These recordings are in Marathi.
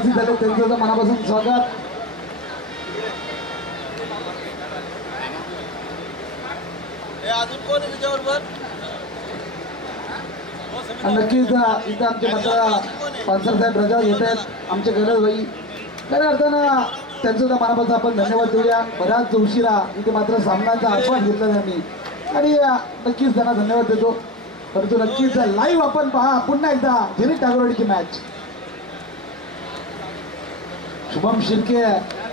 उपस्थित झाले त्यांचं मनापासून स्वागत. अजून कोण आहे त्याच्याबरोबर? नक्कीच इथं आमचे मात्र पानसरसाहेब रजा घेत आहेत आमचे गरज भाई. खऱ्या अर्थानं त्यांचं मनापासून आपण धन्यवाद देऊया. बराच उशिरा इथे मात्र सामन्याचा आस्वाद घेतला त्यांनी आणि नक्कीच त्यांना धन्यवाद देतो. परंतु नक्कीच लाईव्ह आपण पहा पुन्हा एकदा झेनिथ टागोरवाडीची मॅच. शुभम शिर्के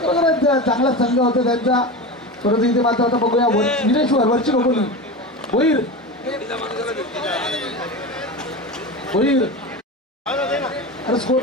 खरोखरच चांगला संघ होता त्यांचा. परंतु इथे मात्र आता बघूया विरेश्वर वरची बघून होईल होईल अरे स्कोर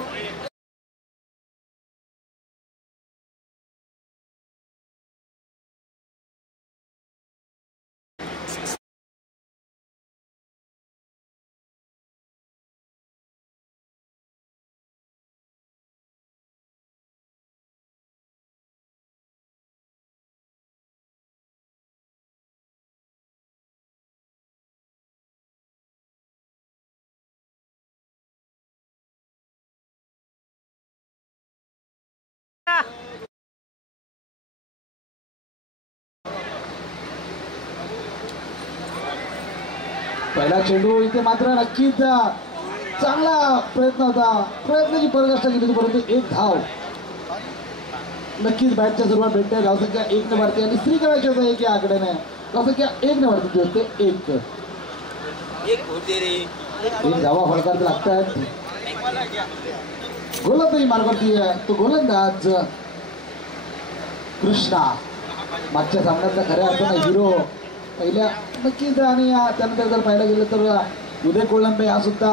पहिला चेंडू इथे मात्र नक्कीच चांगला प्रयत्न होता. प्रयत्नाची पराकाष्ठा केली होती परंतु एक धाव नक्कीच बॅटच्या सुरुवात भेटते. धावसंख्या 1 ने वाढते आणि स्त्री करायची होता एक या आकड्याने. धावसंख्या 1 ने वाढते होते. एक धावा फलकात लागतात. गोलंदाजी मार्गावरती तो गोलंदाज कृष्णा मागच्या सामन्याचा खऱ्या अर्थाने हिरो पहिल्या नक्कीच. आणि त्यानंतर जर पाहायला गेलं तर उदय कोळंबे हा सुद्धा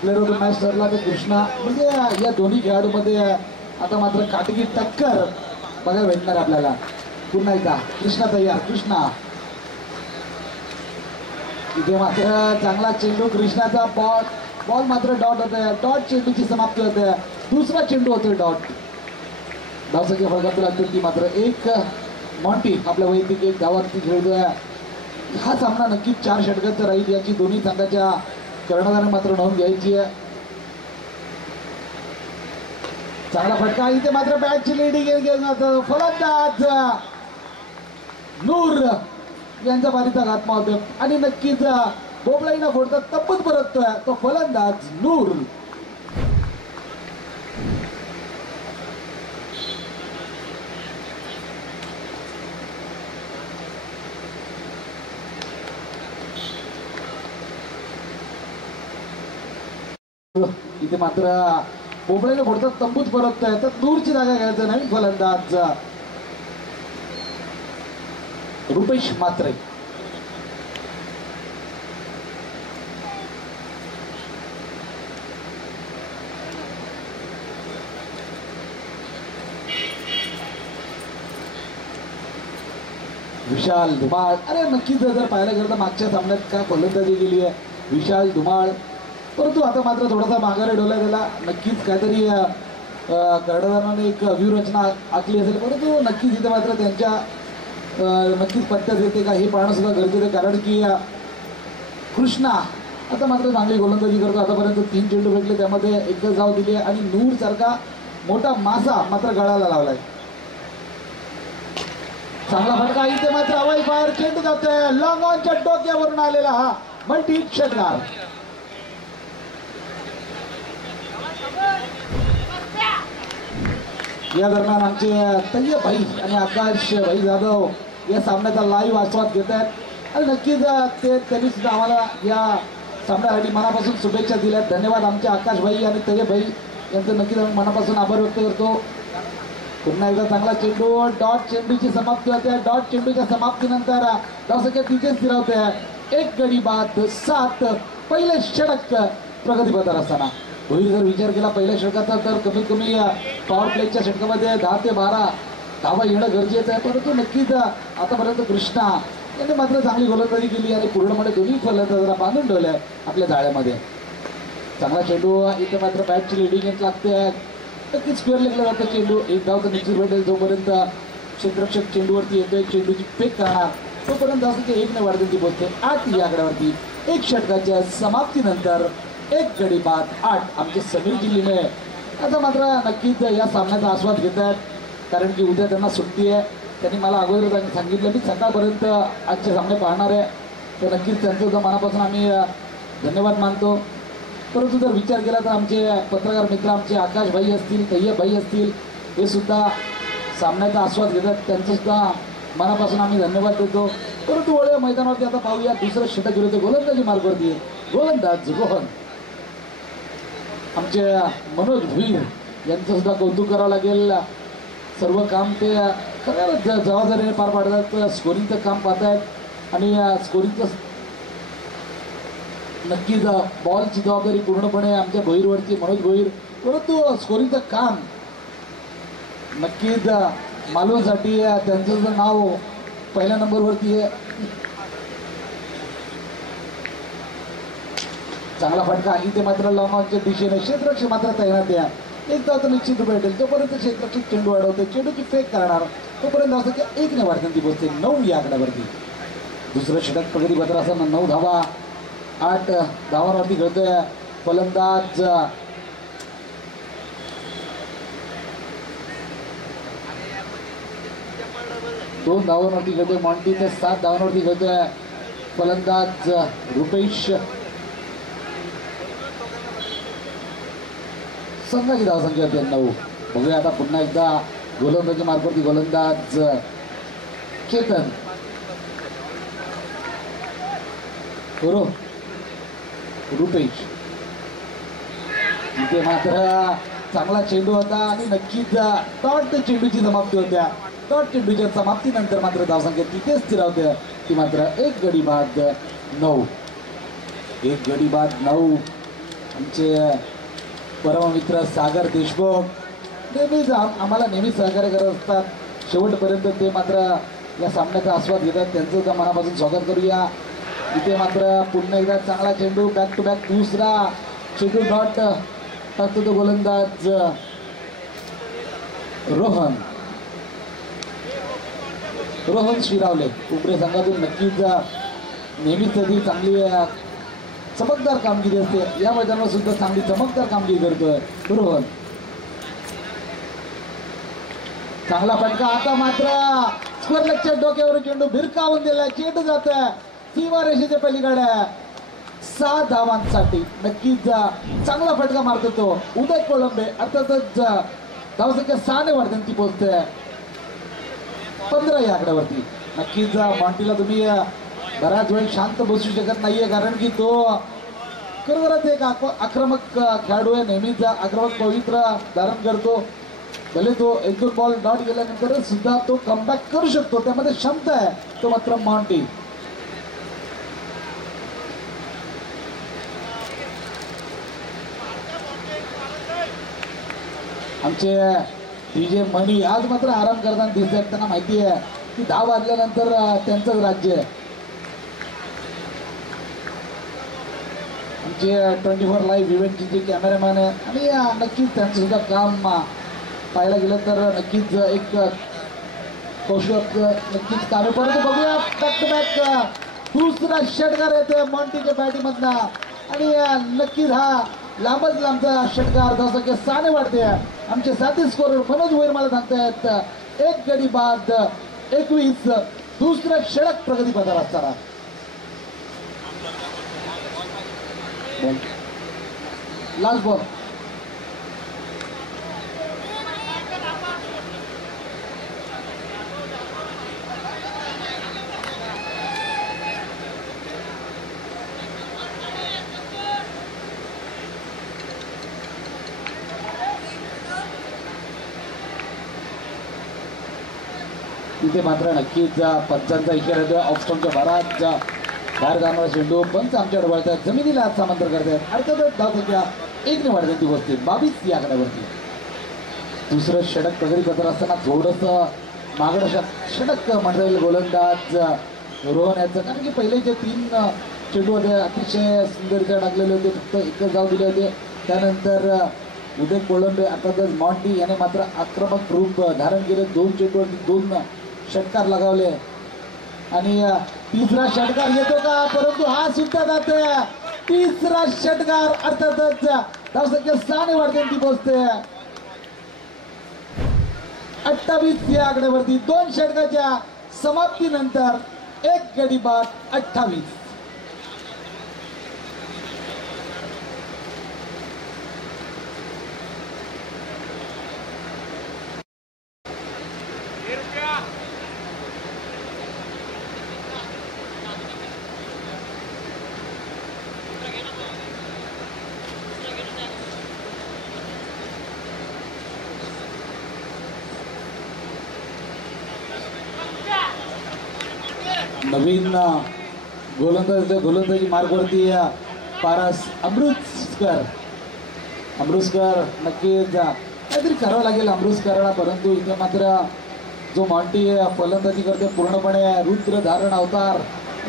प्लेअर ऑफ द मॅच ठरला. तर कृष्णा म्हणजे या दोन्ही खेळाडूमध्ये आता मात्र काटकी टक्कर बघायला भेटणार आपल्याला. पुन्हा एकदा कृष्णा तयार. कृष्णा इथे मात्र चांगला चेंडू कृष्णाचा बॉल मात्र डॉट होत आहे. डॉट चेंडूची समाप्ती होते. दुसरा चेंडू होतोय डॉट. धावसंख्या फलकात लागते ती मात्र एक. मॉन्टी आपल्या वैयक्तिक एक धावावरती खेळतोय. हा सामना नक्कीच 4 षटकांचा राहील याची दोन्ही संघाच्या कर्णधाराने मात्र नोंद घ्यायची आहे. चांगला फटका इथे मात्र बॅटची लीडिंग फलंदाज नूर यांचा बारीचा घातमा होतोय आणि नक्कीच बोबलाईना फोडतात तब्बत परततोय तो फलंदाज नूर. इथे मात्र बोबळेला फोडतात तंबूत परततोय तर दूरची जागा घ्यायचं नवीन फलंदाज रुपेश मात्रे. विशाल धुमाळ. अरे नक्कीच जर पाहायला गेलं तर मागच्या सामन्यात काय फलंदाजी गेली आहे विशाल धुमाळ. परंतु आता मात्र थोडासा माघारे डोला गेला. नक्कीच काहीतरी कर्णधाराने एक व्यूहरचना आखली असेल परंतु नक्कीच इथे मात्र त्यांच्या नक्कीच पत्त्यात येते का हे पाहणं सुद्धा गरजेचं आहे. कारण की कृष्णा आता मात्र चांगली गोलंदाजी करतो. आतापर्यंत 3 चेंडू भेटले त्यामध्ये एकच धाव दिली आहे आणि नूर सारखा मोठा मासा मात्र गळाला लावलाय. चांगला फटका इथे मात्र हवाई फायर चेंडू जातोय. लॉंग ऑनच्या डोक्यावरून आलेला हा मल्टी षटकार. या दरम्यान आमचे तय्यब भाई आणि आकाश भाई जाधव या सामन्याचा लाईव्ह आस्वाद घेत आहेत आणि नक्कीच त्यांनी सुद्धा आम्हाला या सामन्यासाठी मनापासून शुभेच्छा दिल्यात. धन्यवाद आमचे आकाश भाई आणि तय्यब भाई यांचं नक्कीच आम्ही मनापासून आभार व्यक्त करतो. पुन्हा एकदा चांगला चेंडू डॉट चेंडूची समाप्ती होते. डॉट चेंडूच्या समाप्तीनंतर धावसंख्या तिथे स्थिरावते. 1 गडी बाद 7. पहिले षटक प्रगतीपथावर असताना होईल जर विचार केला पहिल्या षटकाचा तर कमीत कमी पॉवर प्लेच्या षटकामध्ये 10 ते 12 धावा येणं गरजेचं आहे. परंतु नक्कीच आतापर्यंत कृष्णा यांनी मात्र चांगली गोलंदाजी केली आणि पूर्णपणे दोन्ही फलंदाजांना बांधून ठेवलंय आपल्या जाळ्यामध्ये. चांगला चेंडू इथे मात्र बॅटची लिडिंग लागते. नक्कीच स्क्वेअर लेगला जातं चेंडू. एक धाव तर निश्चित भेटेल. जोपर्यंत क्षेत्ररक्षक चेंडूवरती येतोय चेंडूची फेक करणार तोपर्यंत असं की 1 ने वाढते ती पोहोचते 8 या आकड्यावरती. 1 षटकाच्या समाप्तीनंतर 1 गडी बाद 8. आमचे समीर जिल्ह्याने आता मात्र नक्कीच या सामन्याचा आस्वाद घेत आहेत, कारण की उद्या त्यांना सुट्टी आहे. त्यांनी मला अगोदर सांगितलं मी सकाळपर्यंत आजचे सामने पाहणार आहे, तर नक्कीच त्यांचं सुद्धा मनापासून आम्ही धन्यवाद मानतो. परंतु जर विचार केला तर आमचे पत्रकार मित्र आमचे आकाश भाई असतील, तय्यब भाई असतील, हे सुद्धा सामन्याचा आस्वाद घेतात, त्यांचं सुद्धा मनापासून आम्ही धन्यवाद देतो. परंतु वळ्या मैदानावरती आता पाहूया दुसरं षटक विरुद्ध गोलंदाजी मार्गावरती गोलंदाज रोहन. आमचे मनोज भुईर यांचं सुद्धा कौतुक करावं लागेल. सर्व काम ते खऱ्या जबाबदारीने पार पाडतात, स्कोरिंगचं काम पाहतायत आणि स्कोरिंगचं नक्कीच बॉलची जबाबदारी पूर्णपणे आमच्या भुईरवरती मनोज भुईर. परंतु स्कोरिंगचं काम नक्कीच मालवणसाठी त्यांचं नाव पहिल्या नंबरवरती आहे. चांगला फटका इथे मात्र लॉंगॉनच्या दिशेने क्षेत्ररक्षक मात्र तैनात आहे. एक धाव तर निश्चित भेटेल, तोपर्यंत क्षेत्ररक्षक चेंडू अडवते, चेंडूची फेक करणार, तोपर्यंत असं की 1 ने वाढताना ती पोहोचते 9 या आकड्यावरती. दुसरं षटक प्रगतीपत्र असताना 9 धावा 8 धावांवरती खेळतोय फलंदाज दोन धावांवरती खेळतोय मॉन्टी, तर 7 धावांवरती खेळतोय फलंदाज रुपेश. संघाची धावसंख्या होते 9. बघूया आता पुन्हा एकदा गोलंदाजी मार्गावरती गोलंदाज केतन रुपेश. इथे मात्र चांगला चेंडू होता आणि नक्कीच डॉट चेंडूची समाप्ती होत्या. डॉट चेंडूच्या समाप्तीनंतर मात्र धावसंख्या तिथेच स्थिरावते, ती मात्र 1 गडी बाद 9. 1 गडी बाद 9. आमचे परममित्र सागर देशमुख नेहमीच आम्हाला नेहमीच सहकार्य करत असतात. शेवटपर्यंत ते मात्र या सामन्याचा आस्वाद घेतात, त्यांचं सुद्धा मनापासून स्वागत करूया. इथे मात्र पुन्हा एकदा चांगला चेंडू बॅक टू बॅक दुसरा चेंडू डॉट टाकतो तो गोलंदाज रोहन शिरावले उमरे संघातून. नक्कीच नेहमीच त्याची चांगली चमकदार कामगिरी असते, या मैदानावर सुद्धा चांगली चमकदार कामगिरी करतोय रोहन. चांगला फटका आता मात्र स्क्वेअर लेगच्या डोक्यावर चेंडू भिरकावून दिलाय, चेंडू जातोय सीमारेषेच्या पलीकडे 6 धावांसाठी. नक्कीच चांगला फटका मारतो तो उदय कोळंबे. अर्थातच धावसंख्या 6 ने वाढते, ती पोहोचते 15 या आकड्यावरती. नक्कीच मॉन्टीला तुम्ही बराच वेळ शांत बसू शकत नाहीये, कारण की तो खरोखरच एक आक्रमक खेळाडू आहे, नेहमीच आक्रमक पवित्र धारण करतो. भले तो 1-2 बॉल डॉट गेल्यानंतर सुद्धा तो कमबॅक करू शकतो, त्यामध्ये क्षमता आहे तो मात्र मॉन्टी. आमचे डीजे मनी आज मात्र आराम करताना दिसत आहेत. त्यांना माहिती आहे की 10 वाजल्यानंतर त्यांचंच राज्य आहे. आमचे 24 लाईव्ह इव्हेंटचे जे कॅमेरामॅन आहे आणि नक्कीच त्यांचं सुद्धा काम पाहायला गेलं तर नक्कीच एक कौशल्य नक्कीच काम आहे. परंतु बघूया बॅक टू बॅक दुसरा षटकार येतोय मॉन्टीच्या बॅटिंगमधनं आणि नक्कीच हा लांबच लांबचा षटकार धावसंख्या 6 ने वाढते. आमचे साथी स्कोरर मनोज भोईर मला सांगतायत 1 गडी बाद 21. दुसरं षटक प्रगतीपथावर असताना लास्ट बॉल तिथे मात्र नक्कीच पंचांचा इशारा येतोय. ऑफस्टॉनच्या भरात बाहेर जाणारा चेंडू पंच आमच्याकडे वळतात, जमिनीला हात सामंत्र करतात. अर्थातच धावसंख्या 1 ने वाढते, ती बसते 22 या आकड्यावरती. दुसरं षटक प्रगतीपत्र असताना थोडंसं मागणं षटक म्हणता येईल गोलंदाज रोहन याचं, कारण की पहिले जे 3 चेंडू होते अतिशय सुंदररित्या टाकलेले होते, फक्त एकच धाव दिले होते. त्यानंतर उदय कोळंबे अर्थातच मॉन्टी याने मात्र आक्रमक रूप धारण केले. 2 चेंडूवरती 2 षटकार लगावले आणि तिसरा षटकार येतो का, परंतु हा सुद्धा जातोय. तिसरा षटकार अर्थातच धावसंख्या 6 ने वाढते ती पोहोचते 28 या आकड्यावरती. 2 षटकाच्या समाप्तीनंतर 1 गडी बाद 28. नवीन गोलंदाजी मार्गवरती पारस अमृतकर नक्कीच काहीतरी करावं लागेल अमृतकरला. परंतु इथे मात्र जो मॉन्टी फलंदाजी करते पूर्णपणे रुद्र धारण अवतार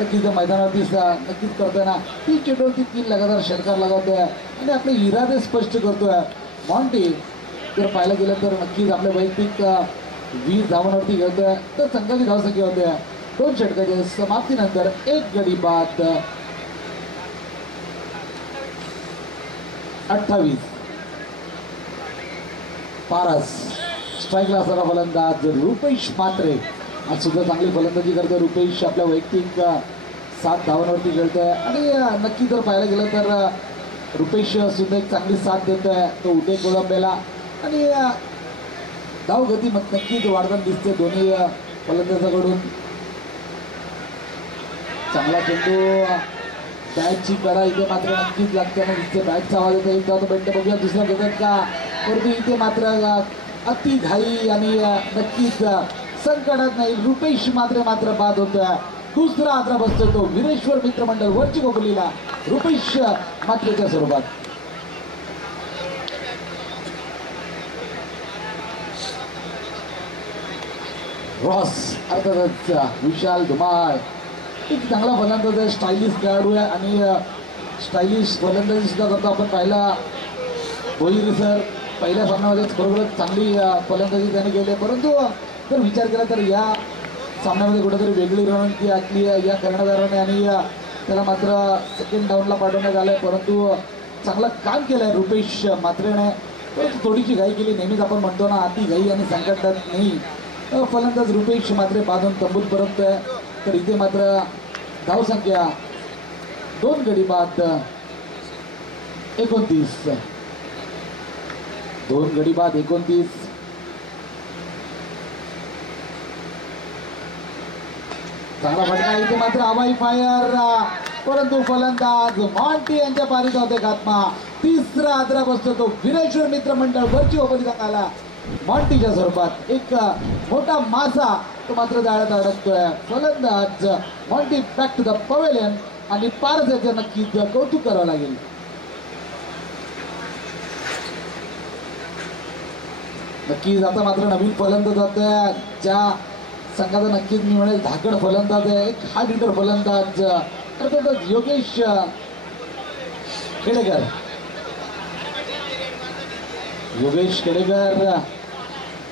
नक्कीच मैदानावरती नक्कीच करताना 3 चेंडूवरती 3 लगातार षटकार लगावतोय आणि आपले इरादे स्पष्ट करतोय मॉन्टी. जर पाहायला गेलं तर नक्कीच आपल्या वैयक्तिक 20 धावांवरती घेतोय तर संघाची धावसंख्या होते 2 षटकाच्या समाप्तीनंतर 1 गडी बाद 28. पारस स्ट्राईकला असणारा फलंदाज रुपेश म्हात्रे आज सुद्धा चांगली फलंदाजी करतोय. रुपेश आपल्या वैयक्तिक 7 धावांवरती खेळतोय आणि नक्की जर पाहायला गेलं तर रुपेश सुद्धा एक चांगली साथ देतोय तो उदय कोळंबेला आणि धावगती नक्कीच वाढताना दिसते दोन्ही फलंदाजाकडून. चांगला चेंडू बॅटची कडा इथे मात्र नक्कीच लागताना दिसते. बॅटचा आवाज येतो एकदा तो बॅट बघूया दुसरा घेतात का. परंतु इथे मात्र अति घाई आणि नक्कीच संकटात नाही रुपेश मात्र बाद होतोय. दुसरा आदरा बसतो तो वीरेश्वर मित्रमंडळ वरची कोपलीला रुपेश मात्रेच्या स्वरूपात. रॉस अर्थातच विशाल धुमाळ एक चांगला फलंदाज आहे. स्टायलिश खेळाडू आहे आणि स्टायलिश फलंदाजी सुद्धा करतो. आपण पाहिला भोईर सर पहिल्या सामन्यामध्येच बरोबरच चांगली फलंदाजी त्याने केली. परंतु जर विचार केला तर या सामन्यामध्ये कुठेतरी वेगळी रणनीती आखली या कर्णधाराने आणि त्याला मात्र सेकंड डाऊनला पाठवण्यात आलंय. परंतु चांगलं काम केलं आहे रुपेश म्हात्रेने. परंतु थोडीशी घाई केली. नेहमीच आपण म्हणतो ना अति घाई आणि संकटात नाही. फलंदाज रुपेश म्हात्रे बांधून तंबूत परततोय. तर इथे मात्र धावसंख्या 2 गडी बाद 29. 2 गडी बाद 29. चांगला फटका इथे मात्र हवाई फायर परंतु फलंदाज मॉन्टी यांच्या पारीत होते खात्मा. तिसरा आदरा बसतो तो वीरेश्वर मित्रमंडळ वरची ओपनिंग आला मॉन्टीच्या स्वरूपात. एक मोठा मासा तो मात्र जाळ्यात अडकतोय. फलंदाज Monty back to the pavilion आणि पारसाचं नक्कीच कौतुक करावं लागेल. नक्कीच आता मात्र नवीन फलंदाज जातोय ज्या संघाचा नक्कीच मी म्हणेल धाकड फलंदाज आहे. एक हार्ड हिटर फलंदाज अर्थातच योगेश खेडेकर.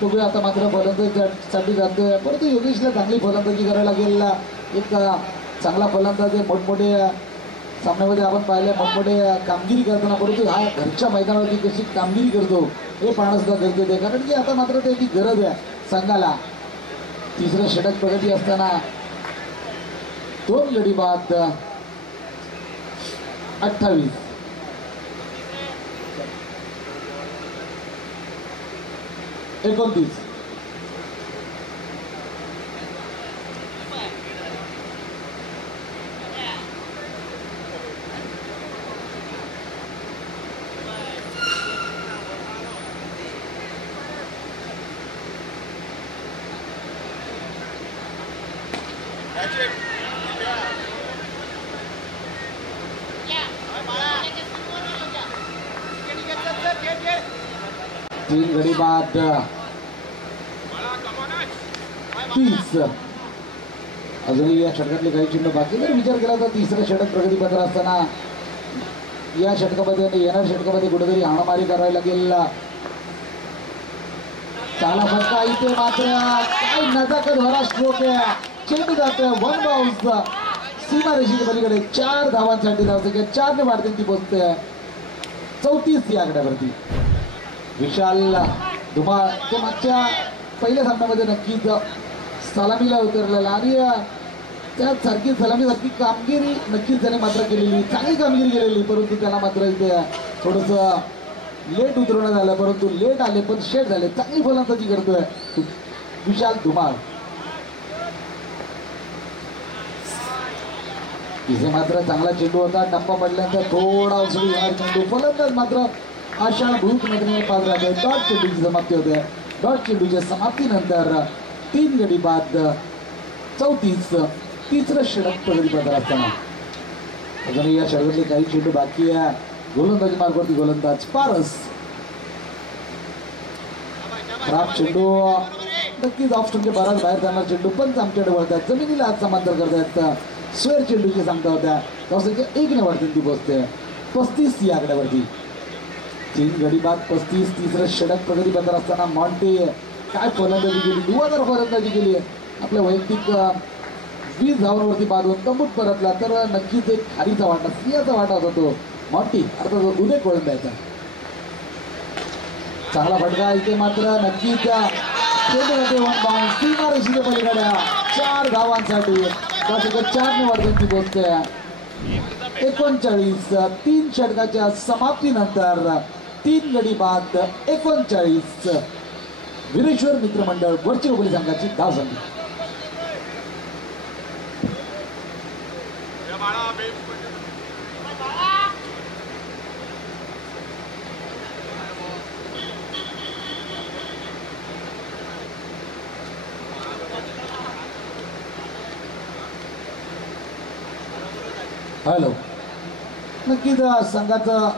बघूया आता मात्र फलंदाजीसाठी जातोय. परंतु योगेशला चांगली फलंदाजी करायला लागेल. एक चांगला फलंदाज आहे. मोठमोठे सामन्यामध्ये आपण पाहिलं मोठमोठे कामगिरी करताना. परंतु हा घरच्या मैदानावरती कशी कामगिरी करतो हे पाहणं सुद्धा गरजेचं आहे. कारण की आता मात्र त्याची गरज आहे संघाला. तिसरं षटक प्रगती असताना 2 गडी बाद 28. तीन गडी बाद 30. अजूनही या षटकातले काही चिन्ह बाकी जर विचार केला तर तिसरं षटक प्रगतीपत्र असताना या षटकामध्ये आणि येणाऱ्या षटकामध्ये कुठेतरी हाणामारी करावी लागेल. चाला फटका इथे मात्र काय नजाकत भरा स्ट्रोक आहे. चेंडू जातोय 1 बाउन्स सीमा रेषेच्या पलीकडे. 4 धावांसाठी धावसंख्या 4 ने वाढते ती पोहोचते. 34 या आकड्यावरती. विशाल धुमाळ तो मागच्या पहिल्या सामन्यामध्ये नक्कीच सलामीला उतरलेला आणि त्यासारखी सलामीसारखी कामगिरी नक्कीच त्याने मात्र केलेली, चांगली कामगिरी केलेली, परंतु त्याला मात्र इथे थोडंसं लेट उतरवण्यात आलं, परंतु लेट आले पण शेट झाले. चांगली फलंदाजी करतोय विशाल धुमाळ. इथे मात्र चांगला चेंडू होता, टप्पा पडल्यानंतर थोडा उसळी येणार चेंडू, फलंदाज मात्र आषाढभूत नजरेने पाहत राहते. डॉट चेंडूची समाप्ती होते. डॉट चेंडूच्या समाप्तीनंतर 3 गडी बाद 34. तिसरं षटक प्रगतीपथावर असताना अजून या षटकातले काही चेंडू बाकी आहे. गोलंदाजी मार्गावरती गोलंदाज पारस. खराब चेंडू नक्कीच ऑफ स्टंपच्या बराच बाहेर जाणार चेंडू, पण आमच्याकडे वळतात, जमिनीला हात समांतर करतायत. स्वेअर चेंडूची सांगता होत्या त्यासाठी 1 ने वाढते ती पोहोचते 35 या आकड्यावरती. 3 गडी बाद 35. तिसरं षटक प्रगतीपथावर असताना मॉन्टे काय फलंदाजी केली, दुवादार फलंदाजी केली. आपल्या वैयक्तिक 20 धावांवरती बांधून तंबूत परतला तर नक्कीच एक खारीचा वाटा, सिंहाचा वाटा होता तो मॉन्टी अर्थात उदय कोळंब्याचा. चांगला फटका इथे मात्र नक्कीच सीमारेषेच्या पलीकडे 4 धावांसाठी 4 ने वाढवून पोहोचते 39. 3 षटकाच्या समाप्तीनंतर 3 गडी बाद 39. वीरेश्वर मित्रमंडळ गडचिरोली संघाची धावसंख्या. हॅलो, नक्कीच संघाचं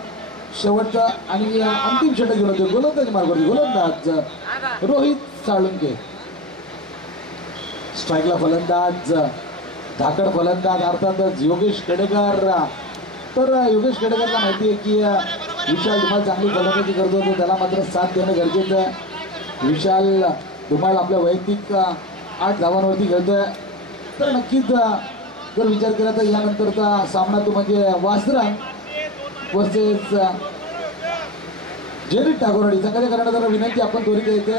शेवटचं आणि अंतिम षटक घेऊन होते गोलंदाजी मार्गावरती गोलंदाज रोहित साळुंके. स्ट्राईकला फलंदाज धाकड फलंदाज अर्थातच योगेश केडेकर. तर योगेश केडेकरला माहिती आहे की विशाल धुमाळ चांगली फलंदाजी करतो, तर त्याला मात्र साथ देणं गरजेचं आहे. विशाल धुमाळ आपल्या वैयक्तिक 8 धावांवरती खेळतोय. तर नक्कीच जर विचार केला तर यानंतरचा सामना तो म्हणजे वासरान वर्सेस जेनित टागोरवाडी संघाचा कर्णधार. विनंती आपण त्वरित येते.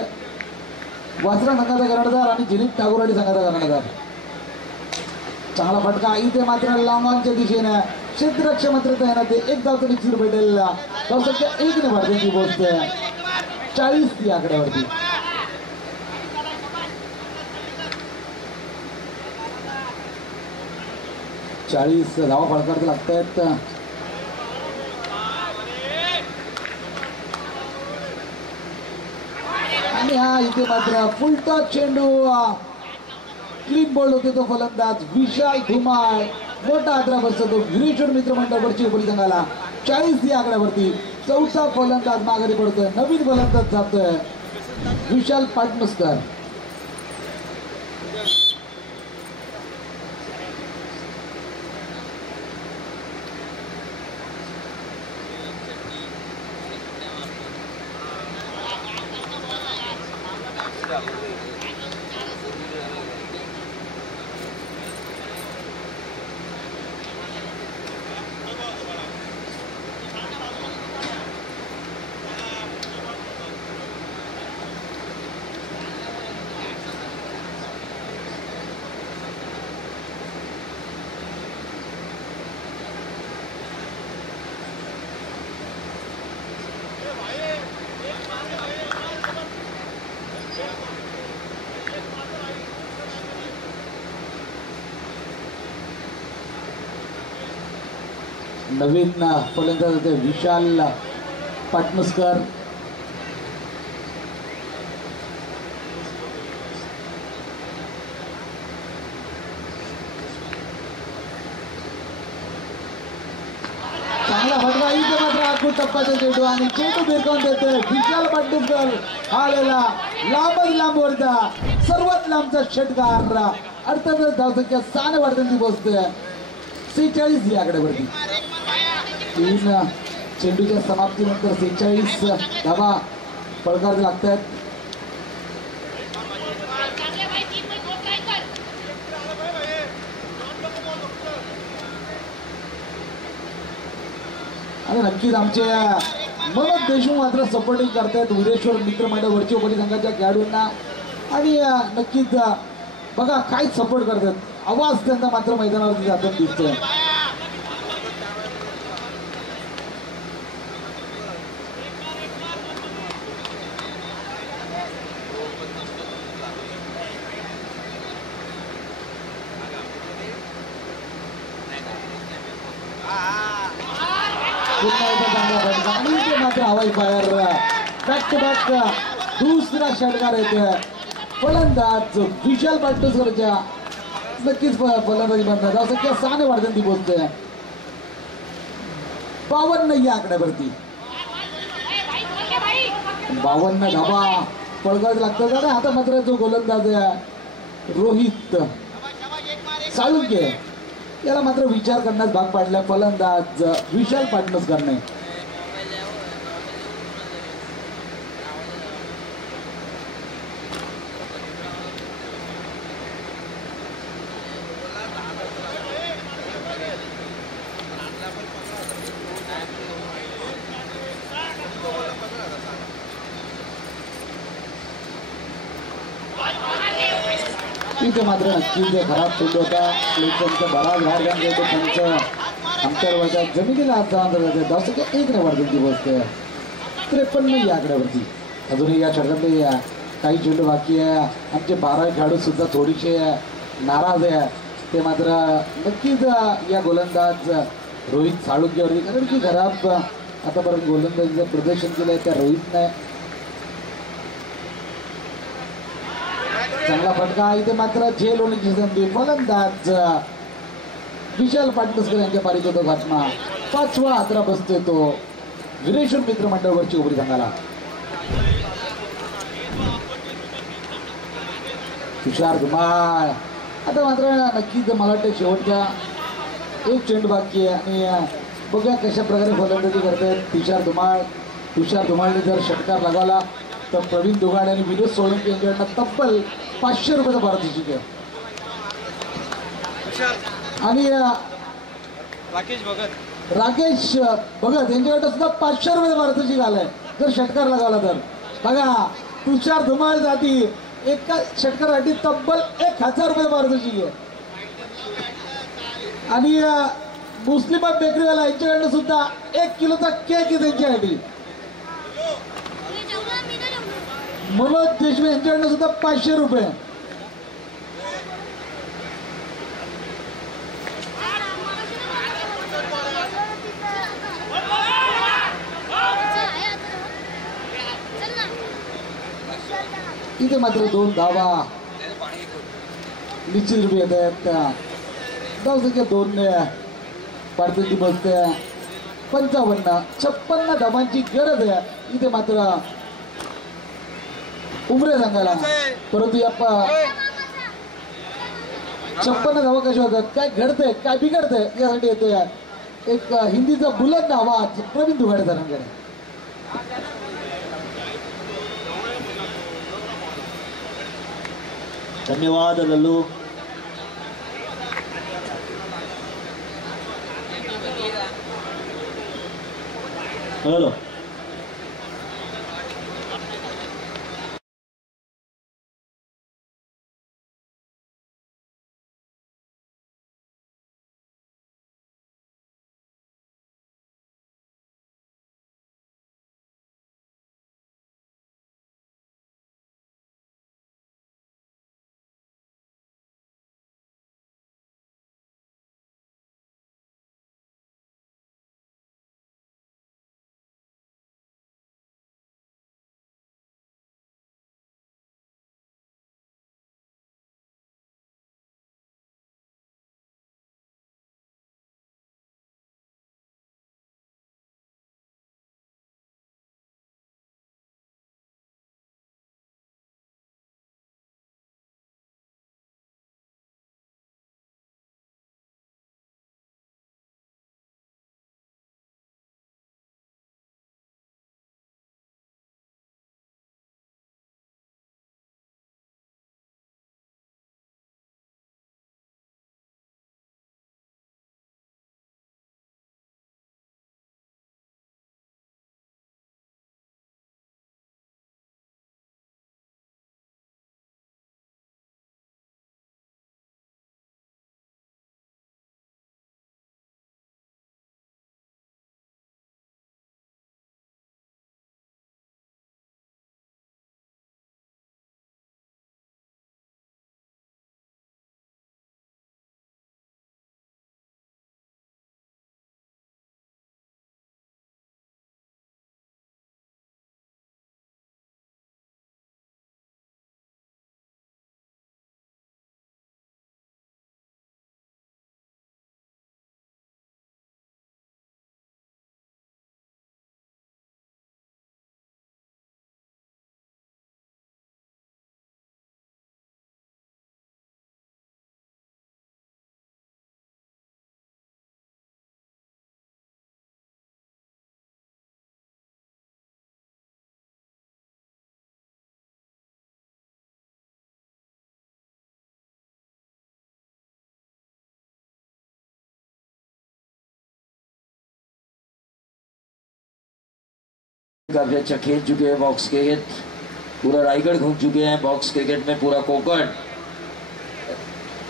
वासरा संघाचा कर्णधार आणि जेनित टागोरवाडी संघाचा कर्णधार. चांगला फटका इथे मात्र लांबांच्या दिशेने क्षेत्ररक्षक मात्र तयार ते 1 धाव तरी चिर भेटेल. धावसंख्या 1 ने वाढवण्याची पोहोचते 40 या आकड्यावरती. चाळीस धावा फळकारायला लागतायत. आणि हा इथे मात्र फुलटा चेंडू क्लीन बॉल होते तो फलंदाज विशाल धुमाळ. मोठा आदरा बसतो तो वीरेश्वर मित्रमंडळ गडचिरोली संघाला 40 या आकड्यावरती. चौथा फलंदाज माघारी पडतोय, नवीन फलंदाज जातोय विशाल पाटणुसकर. नवीन फलंदाज होते विशाल पाटणुसकर. चांगला फटका इथे मात्र आखून टप्प्याचा चेंडू आणि चेंडू भिरकावून देते विशाल पाटणुसकर. आलेला लांबच लांबवरचा सर्वात लांबचा षटकार. अर्थातच धावसंख्या 6 ने वाढताना पोहोचते 46 या आकड्यावरती. 3 चेंडूच्या समाप्तीनंतर 46 धावा फळकारायला लागतात. आणि नक्कीच आमचे मनोज देशमुख मात्र सपोर्टिंग करतायत विरेश्वर मित्रमंडळ वरची उपरी संघाच्या खेळाडूंना. आणि नक्कीच बघा काय सपोर्ट करतात, आवाज त्यांचा मात्र मैदानावरती जाताना दिसतोय. मात्र हवाई फायर बॅक टू बॅक दुसरा षटकार येतोय. फलंदाज विशाल पाटणकरच्या नक्कीच फलंदाजी बनतात असं की 6 वाढताना ती पोहोचते 52 या आकड्यावरती. 52 धाबा पळगाव लागतात. आणि आता मात्र जो गोलंदाज रोहित साळुंके याला मात्र विचार करण्यास भाग पाडला फलंदाज विशाल पाटणकरने. इथे मात्र नक्कीच खराब चेंडू होता. प्लेटचा बराच घाट घालून पंच अंतर्वाच्या जमिनीला हात जाणार जाते. 1 वाढती पोहोचते 53 या आकड्यावरती. अजूनही या षटकातले काही चेंडू बाकी आहे. आमचे 12 खेळाडू सुद्धा थोडीशे नाराज आहे. ते मात्र नक्कीच या गोलंदाज रोहित साळुंकेवरती, कारण की खराब आतापर्यंत गोलंदाजीचं प्रदर्शन केलंय त्या रोहितने. चांगला फटका. इथे मात्र झेल होण्याची संधी. फलंदाज विशाल पाटणकर यांच्या पारित होतो घटना. 5वा हातरा बसतोय तो विरेश्वर मित्र मंडळवरची उपरी संघाला. तुषार धुमाळ आता मात्र नक्कीच मला वाटतं शेवटच्या 1 चेंडू बाकी आहे. आणि बघूया कशा प्रकारे फलंदाजी करतायत तुषार धुमाळने जर षटकार लगावला तर प्रवीण दुगाड आणि विनोद सोळंकी यांच्याकडनं तब्बल 500 रुपयाचा पारितोषिक आहे. आणि राकेश भगत यांच्याकडे सुद्धा 500 रुपयाचा पारितोषिक आलाय जर षटकार लगावला तर. बघा तुषार धुमाळ जाती एका षटकारासाठी तब्बल 1000 रुपये पारितोषिक आहे. आणि मुस्लिम बेकरीवाला यांच्याकडनं सुद्धा 1 किलोचा केक आहे त्यांच्यासाठी. मनोज देशमुख यांच्याकडनं सुद्धा 500 रुपये. इथे मात्र 2 धावा निश्चित रुपये येत आहेत. 2 पारितोषिक बसते 55-56 धावांची गरज आहे इथे मात्र उमरे संघाला. परंतु या 56 धावा कशा होतात, काय घडतंय काय बिघडतंय यासाठी येतोय एक हिंदीचा बुलंद आवाज प्रवीण दुगाडे सरांकडे. धन्यवाद लल्लू. हेलो काफी अच्छा खेल चुके हैं बॉक्स क्रिकेट, पूरा रायगढ़ घूम चुके हैं बॉक्स क्रिकेट में, पूरा कोकण,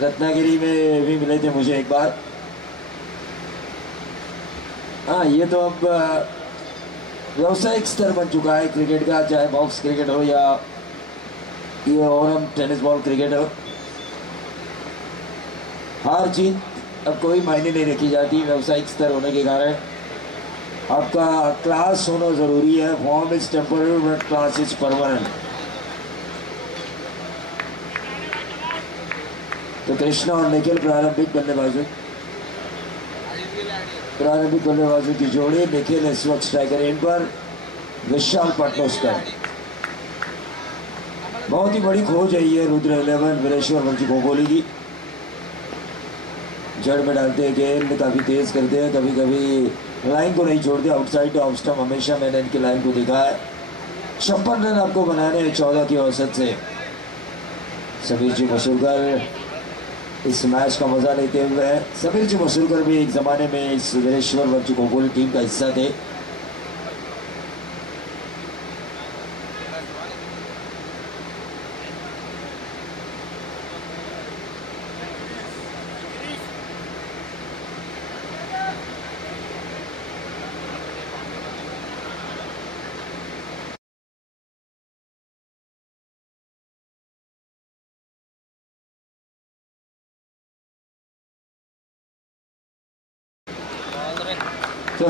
रत्नागिरी में भी मिले थे मुझे एक बार। हाँ, ये तो अब व्यावसायिक स्तर बन चुका है क्रिकेट का, चाहे बॉक्स क्रिकेट हो या ये ओरम टेनिस बॉल क्रिकेट हो। हार जीत अब कोई मायने नहीं रखी जाती व्यावसायिक स्तर होने के कारण। आपका क्लास होना जरूरी है। Form is temporary but class is permanent. तो कृष्णा और निखिल प्रारंभिक बल्लेबाजों की जोड़ी। निखिल इस वक्त स्ट्राइकर एंड पर, विशाल पाटनोस्कर। बहुत ही बड़ी खोज है ये रुद्र 11 वीरेश्वर वंशी खोखोली की। जड़ में डालते हैं गेंद, काफ़ी तेज करते हैं, कभी कभी लाइन को नहीं छोड़ते, आउटसाइड ऑफ स्टंप हमेशा मैंने इनकी लाइन को देखा है। 56 रन आपको बनाने हैं 14 की औसत से। समीर जी मसूरकर इस मैच का मजा लेते हुए हैं। समीर जी मसूरकर भी एक ज़माने में इस वीरेश्वर वंशी खोखोली टीम का हिस्सा थे।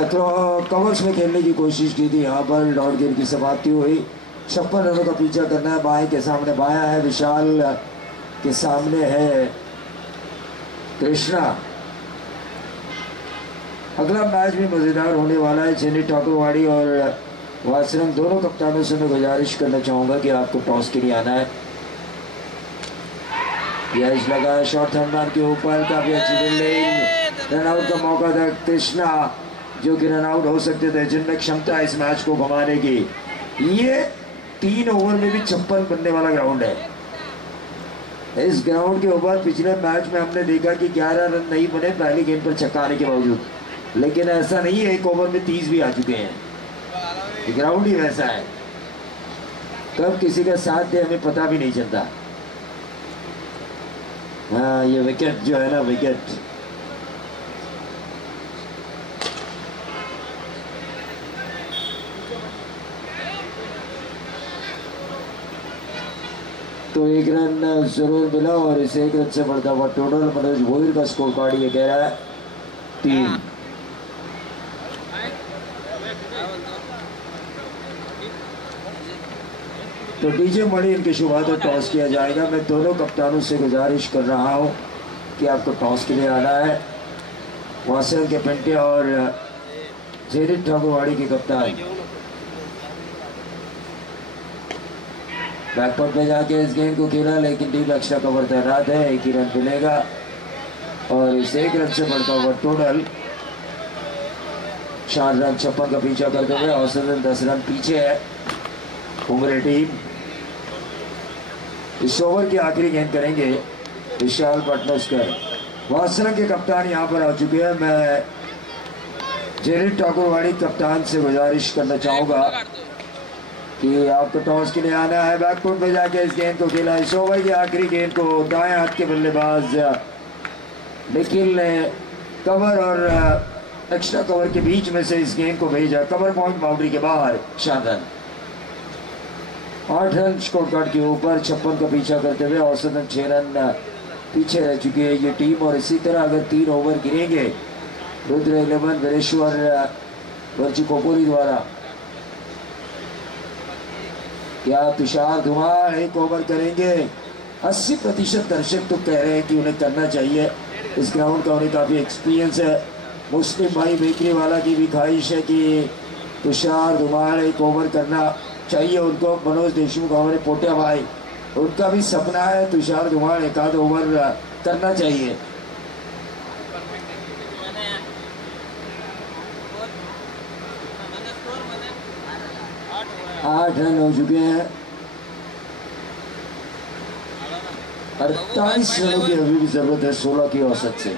तो कवर्स में खेलने की कोशिश की थी, यहाँ पर डॉट गेंद की समाप्ति हुई। 56 रनों का पीछा करना है। बाएं के सामने बायां है, विशाल के सामने है कृष्णा। अगला मैच भी मजेदार होने वाला है। चेन्नई ठाकुरवाड़ी और वासरंग दोनों कप्तानों से मैं गुजारिश करना चाहूंगा कि आपको टॉस के लिए आना है। यह लगा शॉर्ट थर्मैन के ऊपर, काफी अच्छी फील्डिंग, रनआउट का मौका था कृष्णा जो कि रन आउट हो सकते थे, जिनमें क्षमता इस मैच को घुमाने की। ये 3 ओवर में भी 56 बनने वाला ग्राउंड है। इस ग्राउंड के ऊपर पिछले मैच में हमने देखा कि 11 रन नहीं बने पहली गेंद पर छक्का आने के बावजूद, लेकिन ऐसा नहीं है, 1 ओवर में 30 भी आ चुके हैं। ग्राउंड ही वैसा है, कब किसी का साथ दे हमें पता भी नहीं चलता। हाँ, ये विकेट जो है ना, विकेट तो 1 रन जरूर मिला और इस 1 रन से बढ़ता हुआ टोटल मनोज भोईर का स्कोर कार्ड ये कह रहा है 3। तो डीजे मणि इनके शुरुआत टॉस किया जाएगा। मैं दोनों कप्तानों से गुजारिश कर रहा हूं कि आपको टॉस के लिए आना है। वासन के पेंटे और जेरी ठाकुरवाड़ी के कप्तान बैकफुट में जाके इस गेंद को खेला, लेकिन टीम एक्स्ट्रा कवर तैनात है। 1 ही रन मिलेगा और इस 1 रन से बढ़ता हुआ टोटल 4 रन 56 का पीछा करते हुए औसतन 10 रन पीछे है उमरे टीम। इस ओवर की आखिरी गेंद करेंगे विशाल पाटनोस्कर। वासरंग के कप्तान यहाँ पर आ चुके हैं। मैं जेरी ठाकुरवाड़ी कप्तान से गुजारिश करना चाहूँगा कि आपको टॉस के लिए आना है। बैकफुट पे जाके इस गेंद को खेला। इस ओवर की आखिरी गेंद को दाएं हाथ के बल्लेबाज निखिल ने कवर और एक्स्ट्रा कवर के बीच में से इस गेंद को भेजा, कवर पॉइंट बाउंड्री के बाहर। 4 रन 8 रन स्कोर कार्ड के ऊपर 56 का पीछा करते हुए औसतन 6 रन पीछे रह चुकी है ये टीम। और इसी तरह अगर 3 ओवर गिरेंगे रुद्र 11 वीरेश्वर वंशी खोखोली द्वारा, क्या तुषार धुमार 1 ओवर करेंगे। 80% दर्शक तो कह रहे हैं कि उन्हें करना चाहिए। इस ग्राउंड का उन्हें काफ़ी एक्सपीरियंस है। मुस्लिम भाई बेकरी वाला की भी ख्वाहिश है कि तुषार धुमार 1 ओवर करना चाहिए उनको। मनोज देशमुख हमारे पोटिया भाई, उनका भी सपना है तुषार धुमार 1 आध ओवर करना चाहिए। आठ रन हो चुके हैं। 48 रनों की अभी भी जरूरत है 16 की औसत से।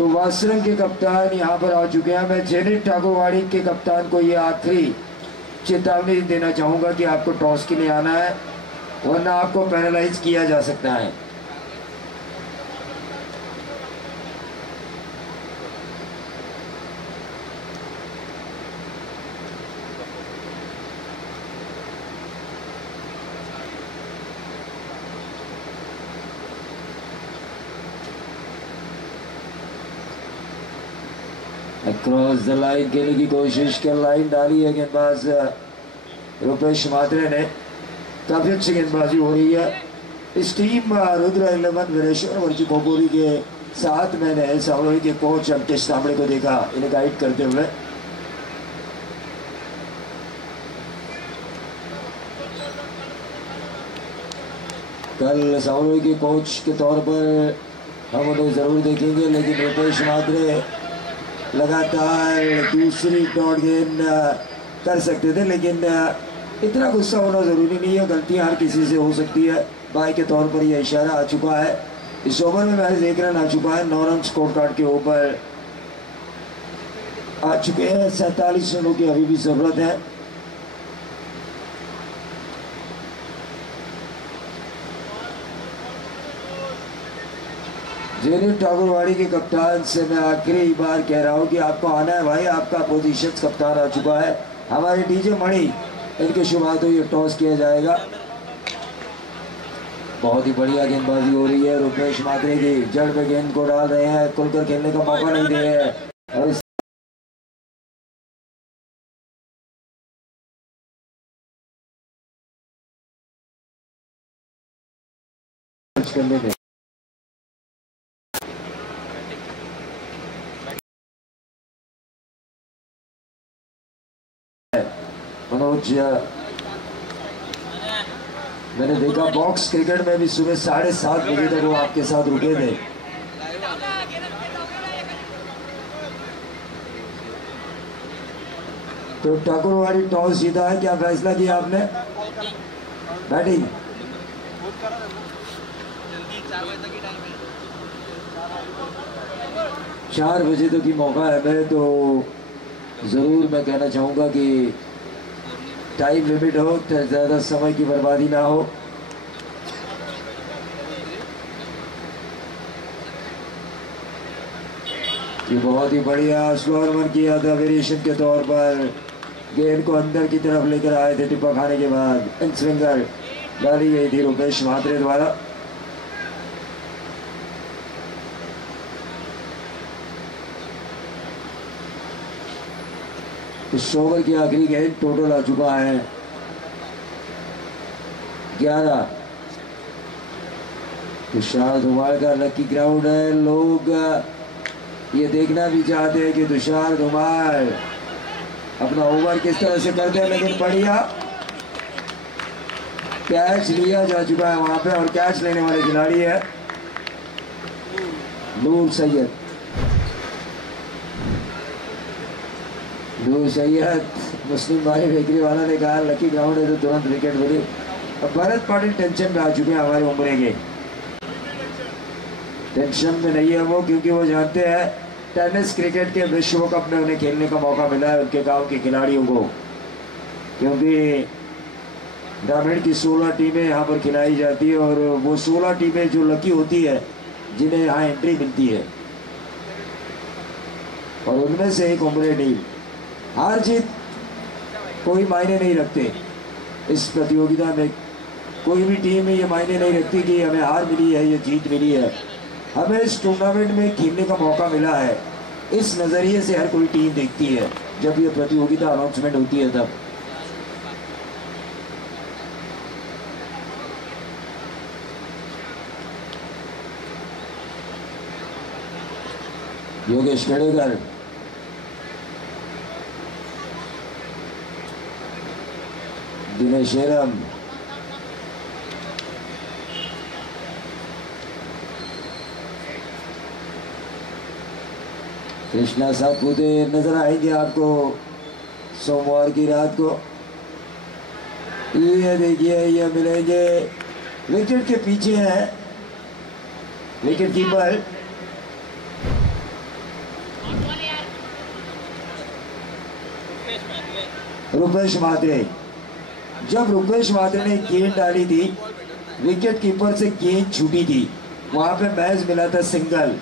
तो वासरंग के कप्तान यहाँ पर आ चुके हैं। मैं जेनित ठाकुरवाड़ी के कप्तान को ये आखिरी चेतावनी देना चाहूँगा कि आपको टॉस के लिए आना है, वरना आपको पैनलाइज किया जा सकता है। क्रॉस द लाइन खेलने की कोशिश कर, लाइन डाली है गेंदबाज रुपेश मात्रे ने। काफी अच्छी गेंदबाजी हो रही है इस टीम रुद्र 11 वीरेश्वर वर्जी खोपोरी के साथ। मैंने सावरोई के कोच अंकेश तांबड़े को देखा इन्हें गाइड करते हुए। कल सावरोई के कोच के तौर पर हम उन्हें जरूर देखेंगे, लेकिन रुपेश मात्रे लगातार दूसरी डॉट गेंद कर सकते थे, लेकिन इतना गुस्सा होना ज़रूरी नहीं है, गलतियां हर किसी से हो सकती है। बाई के तौर पर यह इशारा आ चुका है। इस ओवर में महज 1 रन आ चुका है, 9 रन स्कोर कार्ड के ऊपर आ चुके हैं। 47 रनों की अभी भी ज़रूरत है। जेनित ठाकुरवाड़ी के कप्तान से मैं आखिरी बार कह रहा हूँ कि आपको आना है भाई, आपका पोजीशन कप्तान आ चुका है। हमारे डीजे मणि इनके शुरुआत हुई, टॉस किया जाएगा। बहुत ही बढ़िया गेंदबाजी हो रही है रुपेश मात्रे की, जड़ पे गेंद को डाल रहे हैं, खुलकर खेलने का मौका नहीं दे रहे हैं। और करने दें। मनोज, मैंने देखा बॉक्स क्रिकेट में भी सुबह 7:30 बजे तक वो आपके साथ रुके थे। तो ठाकुरवाड़ी टॉस जीता है, क्या फैसला किया आपने? बैटिंग। 4 बजे तक ही मौका है। मैं तो ज़रूर मैं कहना चाहूँगा कि टाइम लिमिट हो, ज़्यादा समय की बर्बादी ना हो। ये बहुत ही बढ़िया स्लोअर वन किया था वेरिएशन के तौर पर। गेंद को अंदर की तरफ लेकर आए थे टिप्पा खाने के बाद। इन स्विंगर डाली गई थी रुपेश मात्रे द्वारा। इस ओवर की आखिरी गेंद, टोटल आ चुका है 11। तुषार धुमाल का लकी ग्राउंड है। लोग ये देखना भी चाहते हैं कि तुषार धुमाल अपना ओवर किस तरह से करते हैं, लेकिन बढ़िया कैच लिया जा चुका है वहां पे। और कैच लेने वाले खिलाड़ी है नूर सैयद। नूर सैयद, मुस्लिम भाई बेकरी वाला ने कहा लकी ग्राउंड है तो तुरंत विकेट मिली। अब भरत पाटिल टेंशन में आ चुके हैं हमारे उम्र के। टेंशन में नहीं है वो, क्योंकि वो जानते हैं टेनिस क्रिकेट के विश्व कप में उन्हें खेलने का मौका मिला है उनके गांव के खिलाड़ियों को, क्योंकि ग्रामीण की 16 टीमें यहाँ पर खिलाई जाती है। और वो 16 टीमें जो लकी होती है जिन्हें यहाँ एंट्री मिलती है, और उनमें से एक उम्र टीम। हार जीत कोई मायने नहीं रखते इस प्रतियोगिता में। कोई भी टीम में ये मायने नहीं रखती कि हमें हार मिली है या जीत मिली है। हमें इस टूर्नामेंट में खेलने का मौका मिला है, इस नज़रिए से हर कोई टीम देखती है जब ये प्रतियोगिता अनाउंसमेंट होती है तब। योगेश खेड़ेकर, दिनेश शेरम, कृष्णा सातपुते नजर आएंगे आपको सोमवार की रात को। ये देखिए ये मिलेंगे, विकेट के पीछे है विकेट कीपर। रुपेश म्हात्रे। जब रुपेश म्हात्रे ने गेंद डाली थी, विकेट कीपर से गेंद छूटी थी, वहां पे मैच मिला था सिंगल,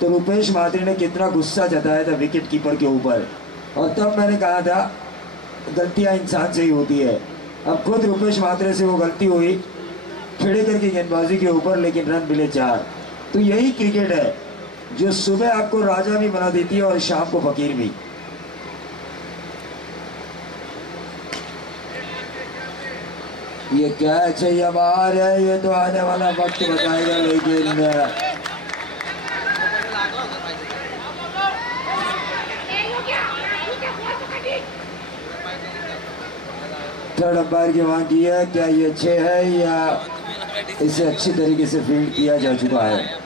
तो रुपेश म्हात्रे ने कितना गुस्सा जताया था विकेट कीपर के ऊपर, और तब मैंने कहा था गलतियां इंसान से ही होती है। अब खुद रुपेश म्हात्रे से वो गलती हुई, खड़े करके गेंदबाजी के ऊपर, लेकिन रन मिले 4। तो यही क्रिकेट है जो सुबह आपको राजा भी बना देती है और शाम को फकीर भी। ये कैच है या बाहर है, ये तो आने वाला वक्त बताएगा, लेकिन थर्ड अंपायर की मांग की है, क्या ये 6 है या इसे अच्छी तरीके से फील्ड किया जा चुका है।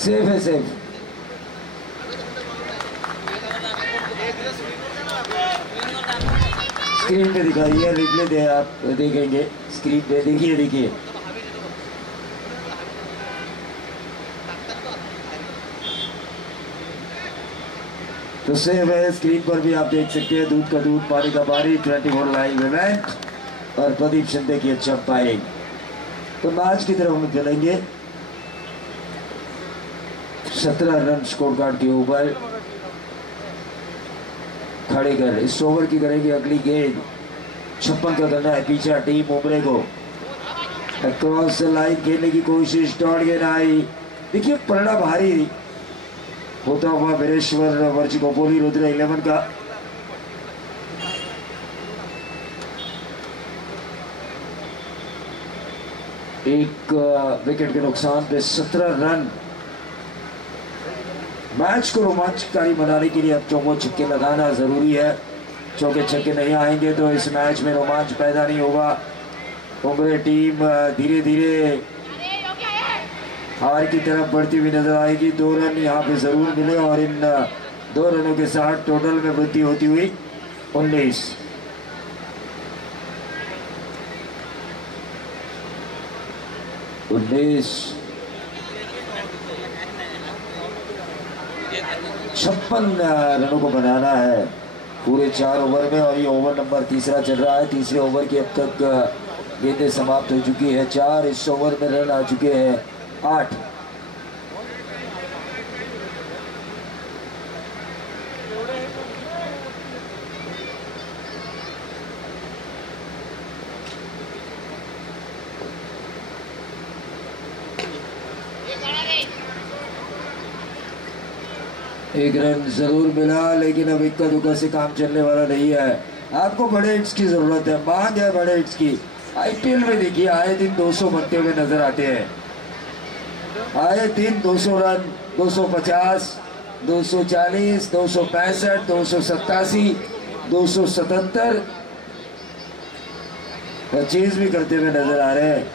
सेफ है, सेफ। स्क्रीन पे दिखाइए, रिप्ले दे, आप देखेंगे स्क्रीन पे, देखिए देखिए। तो सेव है, स्क्रीन पर भी आप देख सकते हैं, दूध का दूध पानी का पानी, 24 लाइव इवेंट और प्रदीप शिंदे की अच्छा पाएंगे। तो मैच की तरफ हम चलेंगे। 17 रन स्कोर कार्ड के ऊपर खड़े कर इस ओवर की करेंगे अगली गेंद। 56 का करना है पीछा टीम उमरे को, क्रॉस लाइन खेलने की कोशिश, डॉट गेंद आई। देखिए पलड़ा भारी होता हुआ वीरेश्वर वर्चकोपोली रुद्र 11 का। एक विकेट के नुकसान पे 17 रन। मैच को रोमांचकारी बनाने के लिए अब चौके छक्के लगाना जरूरी है। चौके छक्के नहीं आएंगे तो इस मैच में रोमांच पैदा नहीं होगा। उमरे टीम धीरे धीरे हार की तरफ बढ़ती हुई नजर आएगी। 2 रन यहाँ पे जरूर मिले और इन 2 रनों के साथ टोटल में वृद्धि होती हुई 19। छप्पन रनों को बनाना है पूरे 4 ओवर में, और ये ओवर नंबर 3 चल रहा है। तीसरे ओवर की अब तक गेंदें समाप्त हो चुकी है 4। इस ओवर में रन आ चुके हैं 8। एक रन जरूर मिला, लेकिन अब इक्का दुक्का से काम चलने वाला नहीं है। आपको बड़े हिट्स की जरूरत है, मांग है बड़े हिट्स की। आईपीएल में देखिए आए दिन 200 बनते हुए नजर आते हैं। आए दिन 200 रन, 250, 240, 265, 287, 277 परचेज भी करते हुए नजर आ रहे हैं।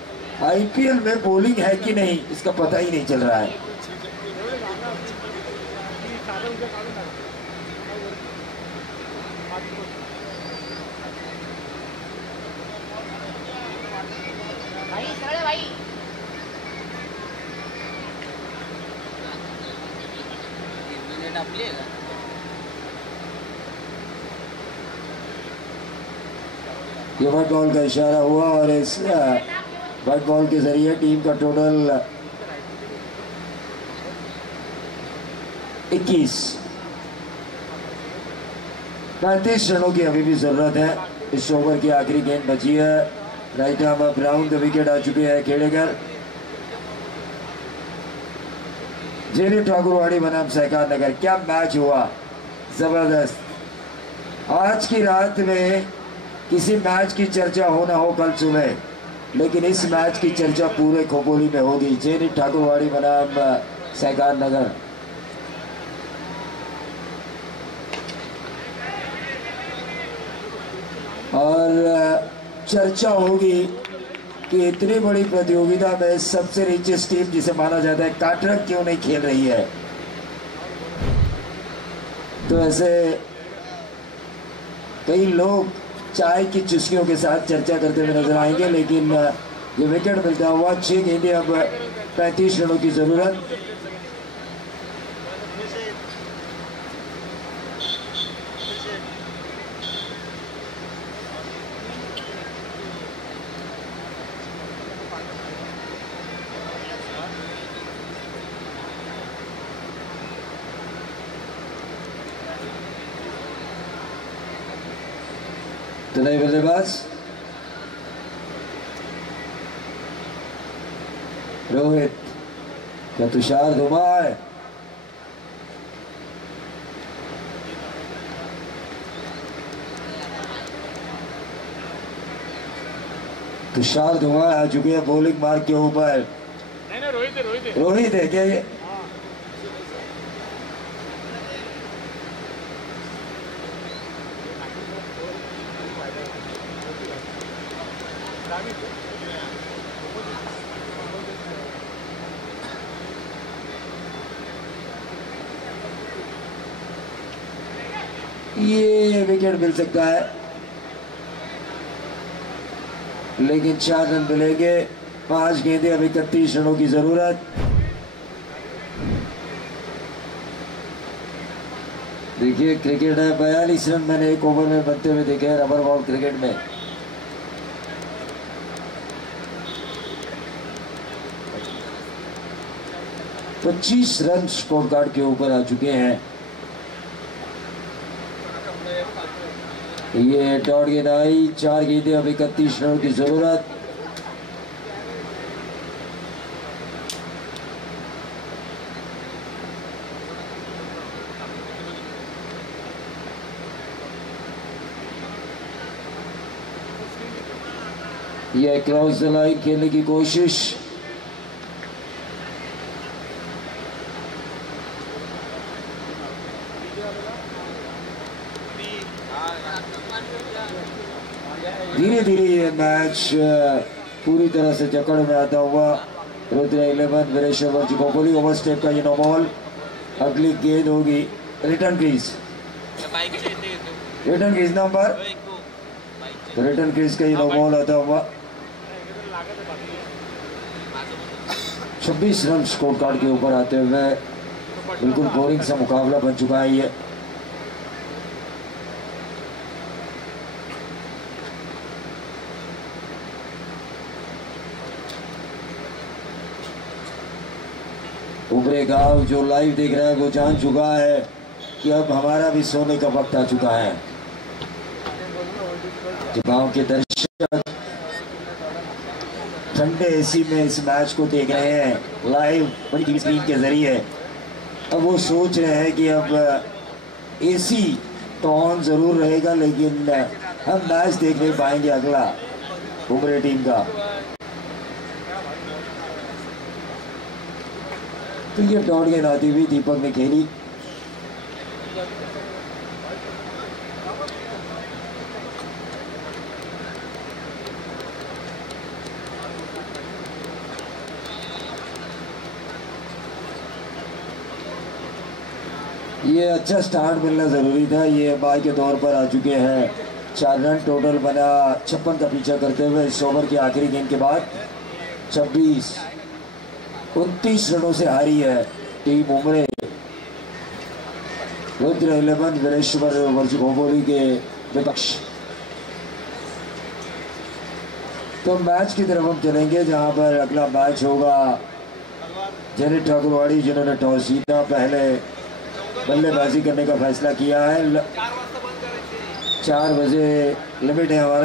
आईपीएल में बॉलिंग है कि नहीं इसका पता ही नहीं चल रहा है। ये बॉल का इशारा हुआ और इस व्हाइट बॉल के जरिए टीम का टोटल 21। 35 रनों की अभी भी जरूरत है। इस ओवर की आखिरी गेंद बची है। Right arm up round wicket आ चुके हैं खेड़ेकर। जेरी ठाकुरवाड़ी बनाम सहकार नगर, क्या मैच हुआ, जबरदस्त। आज की रात में किसी मैच की चर्चा हो ना हो कल सुबह, लेकिन इस मैच की चर्चा पूरे खोपोली में होगी। जेरी ठाकुरवाड़ी बनाम सहकार नगर। और चर्चा होगी कि इतनी बड़ी प्रतियोगिता में सबसे रिचेस्ट टीम जिसे माना जाता है काटरक क्यों नहीं खेल रही है। तो ऐसे कई लोग चाय की चुस्कियों के साथ चर्चा करते हुए नजर आएंगे, लेकिन ये विकेट मिलता हुआ 6 गेंदें, अब 35 रनों की जरूरत। तो नए बल्लेबाज रोहित, क्या तुषार धुमार, तुषार धुमार आ चुके हैं बॉलिंग मार्क के ऊपर। रोहित है क्या ये? ये विकेट मिल सकता है, लेकिन 4 रन मिलेंगे। 5 गेंदें, अभी 31 रनों की जरूरत। देखिए क्रिकेट है, 42 रन मैंने एक ओवर में बनते हुए देखे हैं रबर बॉल क्रिकेट में। तो 25 रन स्कोर कार्ड के ऊपर आ चुके हैं। ये डॉट गेंद आई, 4 गेंदें, अभी 31 रनों की जरूरत। ये क्रॉस द लाइन खेलने की कोशिश, धीरे धीरे ये मैच पूरी तरह से जकड़ में आता हुआ। रुद्र 11 वीरेश्वर जी खोपोली, ओवर स्टेप का ये नो बॉल। अगली गेंद होगी return crease, return crease number, तो रिटर्न क्रीज का ये नो बॉल आता हुआ। 26 रन स्कोर कार्ड के ऊपर आते हुए बिल्कुल बोरिंग सा मुकाबला बन चुका है ये। उबरे गांव जो लाइव देख रहा है वो जान चुका है कि अब हमारा भी सोने का वक्त आ चुका है। जो गांव के दर्शक ठंडे एसी में इस मैच को देख रहे हैं लाइव बड़ी टीवी स्क्रीन के जरिए, अब वो सोच रहे हैं कि अब एसी तो ऑन जरूर रहेगा, लेकिन हम मैच देख नहीं पाएंगे अगला उबरे टीम का। तो ये डॉट गेंद आती हुई दीपक ने खेली। ये अच्छा स्टार्ट मिलना जरूरी था। ये बाई के तौर पर आ चुके हैं। 4 रन टोटल बना 56 का पीछा करते हुए इस ओवर की आखिरी गेंद के बाद 29 रनों से हारी है टीम उमरे। रुद्र 11 वीरेश्वर वर्ष खोपोली के विपक्ष। तो मैच की तरफ हम चलेंगे जहां पर अगला मैच होगा जेनिथ ठाकुरवाड़ी जिन्होंने टॉस जीता पहले बल्लेबाजी करने का फैसला किया है। 4 बजे लिमिट है हमारा।